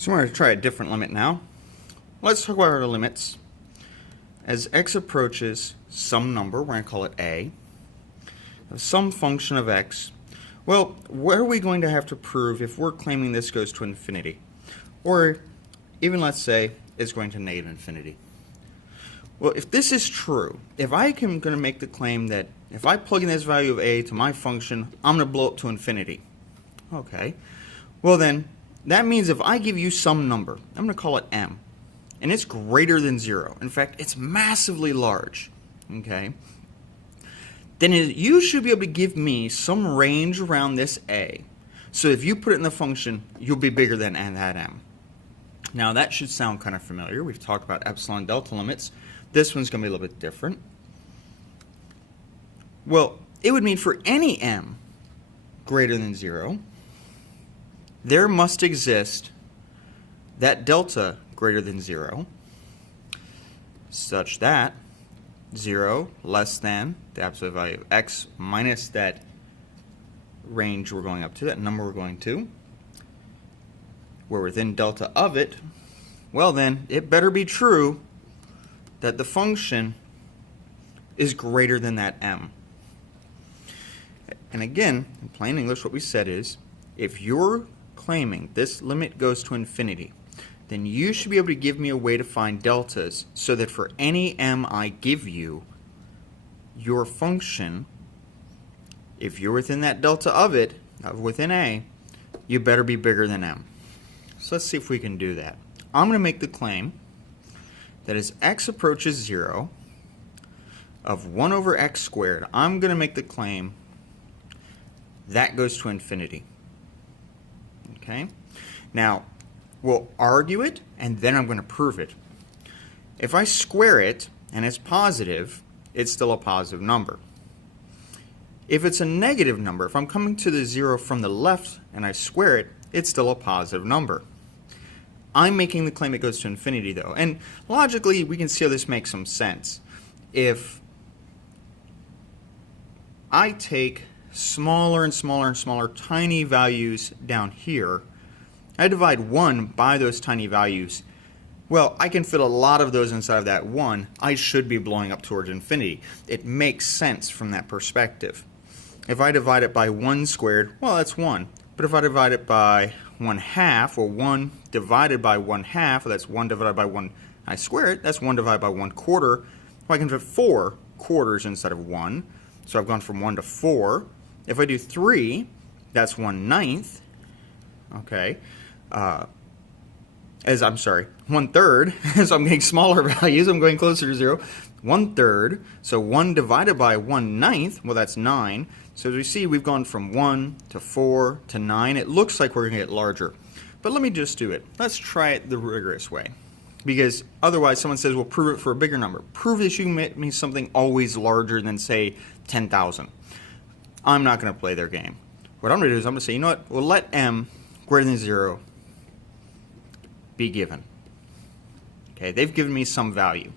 So we're going to try a different limit now. Let's talk about our limits. As x approaches some number, we're going to call it a, of some function of x, well, what are we going to have to prove if we're claiming this goes to infinity? Or even, let's say, it's going to negative infinity. Well, if this is true, if I am going to make the claim that if I plug in this value of a to my function, I'm going to blow up to infinity. Okay. Well then, that means if I give you some number, I'm going to call it m, and it's greater than 0. In fact, it's massively large. Okay. Then you should be able to give me some range around this a. So if you put it in the function, you'll be bigger than that m. Now that should sound kind of familiar. We've talked about epsilon delta limits. This one's going to be a little bit different. Well, it would mean for any m greater than 0, there must exist that delta greater than 0 such that 0 less than the absolute value of x minus that range we're going up to, that number we're going to. We're within delta of it. Well then, it better be true that the function is greater than that m. And again, in plain English, what we said is, if you're claiming this limit goes to infinity, then you should be able to give me a way to find deltas so that for any m I give you, your function, if you're within that delta of it, within a, you better be bigger than m. So let's see if we can do that. I'm going to make the claim that as x approaches 0 of 1 over x squared, I'm going to make the claim that goes to infinity. Okay? Now, we'll argue it, and then I'm going to prove it. If I square it, and it's positive, it's still a positive number. If it's a negative number, if I'm coming to the 0 from the left and I square it, it's still a positive number. I'm making the claim it goes to infinity, though. And logically, we can see how this makes some sense. If I take smaller and smaller and smaller tiny values down here, I divide 1 by those tiny values, well, I can fit a lot of those inside of that 1. I should be blowing up towards infinity. It makes sense from that perspective. If I divide it by 1 squared, well, that's 1. But if I divide it by 1/2, or 1 divided by 1/2, that's 1 divided by 1, I square it, that's 1 divided by 1/4. Well, I can fit 4 quarters instead of 1. So I've gone from 1 to 4. If I do 3, that's 1/9. Okay. 1/3. So I'm getting smaller values. I'm going closer to 0. 1/3. So 1 divided by 1/9, well, that's 9. So as we see, we've gone from 1 to 4 to 9. It looks like we're going to get larger. But let me just do it. Let's try it the rigorous way. Because otherwise someone says, well, prove it for a bigger number. Prove that you can make me something always larger than, say, 10,000. I'm not going to play their game. What I'm going to do is I'm going to say, you know what, we'll let m greater than 0 be given. Okay, they've given me some value.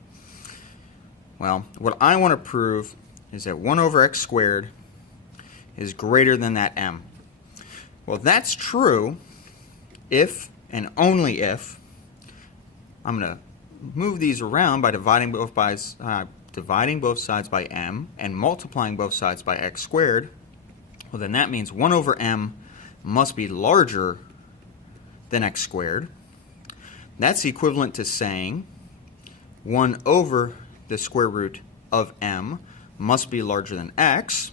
Well, what I want to prove is that 1 over x squared is greater than that m. Well, that's true if and only if I'm going to move these around by dividing both sides by m and multiplying both sides by x squared. Well, then that means 1 over m must be larger than x squared. That's equivalent to saying 1 over the square root of m must be larger than x.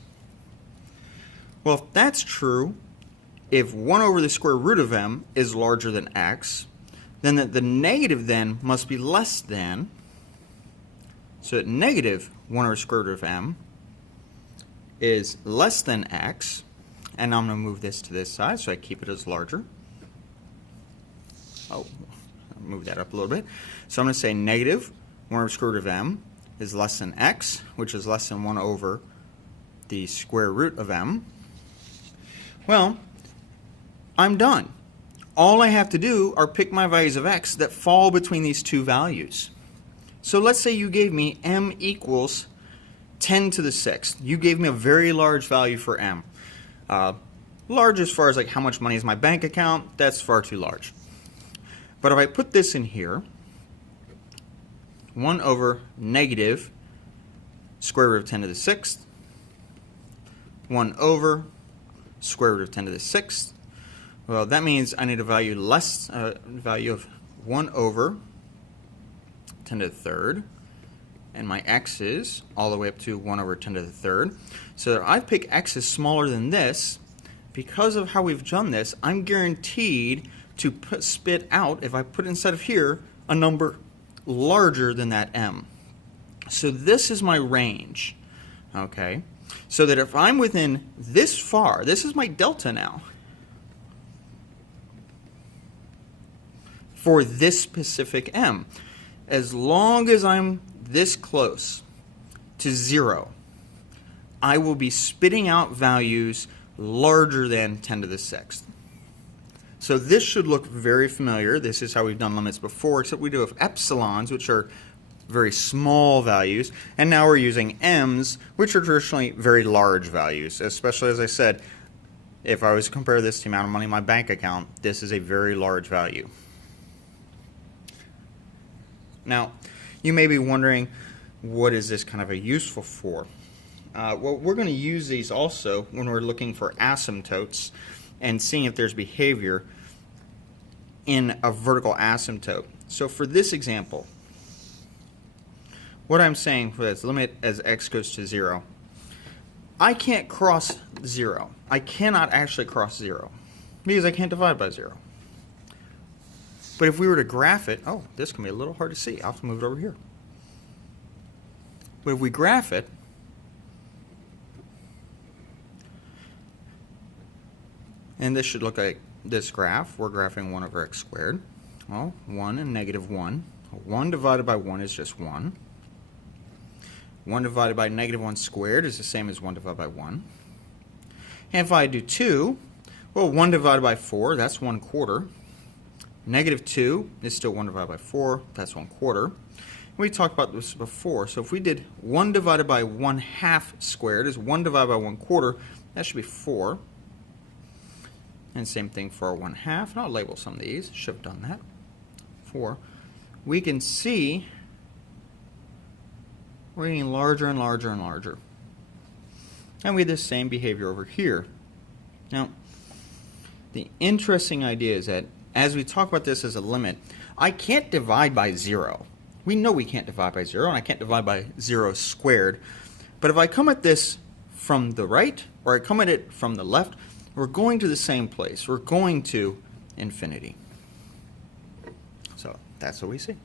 Well, if that's true, if 1 over the square root of m is larger than x, then the negative then must be less than, so that negative 1 over the square root of m is less than x. And I'm going to move this to this side so I keep it as larger. Oh, I'll move that up a little bit. So I'm going to say negative 1 over the square root of m is less than x, which is less than 1 over the square root of m. Well, I'm done. All I have to do are pick my values of x that fall between these two values. So let's say you gave me m equals 10 to the 6th. You gave me a very large value for m. Large as far as like how much money is my bank account, that's far too large. But if I put this in here, 1 over negative square root of 10 to the 6th, 1 over square root of 10 to the 6th. Well, that means I need a value value of 1 over 10 to the 3rd. And my x is all the way up to 1 over 10 to the 3rd. So if I pick x is smaller than this, because of how we've done this, I'm guaranteed to spit out, if I put inside of here, a number larger than that m. So this is my range, okay? So that if I'm within this far, this is my delta now, for this specific m. As long as I'm this close to 0, I will be spitting out values larger than 10 to the 6th. So this should look very familiar. This is how we've done limits before, except we do have epsilons, which are very small values, and now we're using m's, which are traditionally very large values, especially, as I said, if I was to compare this to the amount of money in my bank account, this is a very large value. Now, you may be wondering, what is this kind of a useful for? Well, we're going to use these also when we're looking for asymptotes and seeing if there's behavior in a vertical asymptote. So for this example, what I'm saying for this limit as x goes to 0, I can't cross 0. I cannot actually cross 0 because I can't divide by 0. But if we were to graph it, oh, this can be a little hard to see. I'll have to move it over here. But if we graph it, and this should look like this graph. We're graphing 1 over x squared. Well, 1 and negative 1. 1 divided by 1 is just 1. 1 divided by negative 1 squared is the same as 1 divided by 1. And if I do 2, well, 1 divided by 4, that's 1/4. Negative 2 is still 1 divided by 4, that's 1/4. We talked about this before, so if we did 1 divided by 1/2 squared is 1 divided by 1/4, that should be 4. And same thing for our 1/2, and I'll label some of these, should have done that. 4. We can see we're getting larger and larger and larger. And we have the same behavior over here. Now, the interesting idea is that as we talk about this as a limit, I can't divide by 0. We know we can't divide by 0, and I can't divide by 0 squared. But if I come at this from the right, or I come at it from the left, we're going to the same place. We're going to infinity. So that's what we see.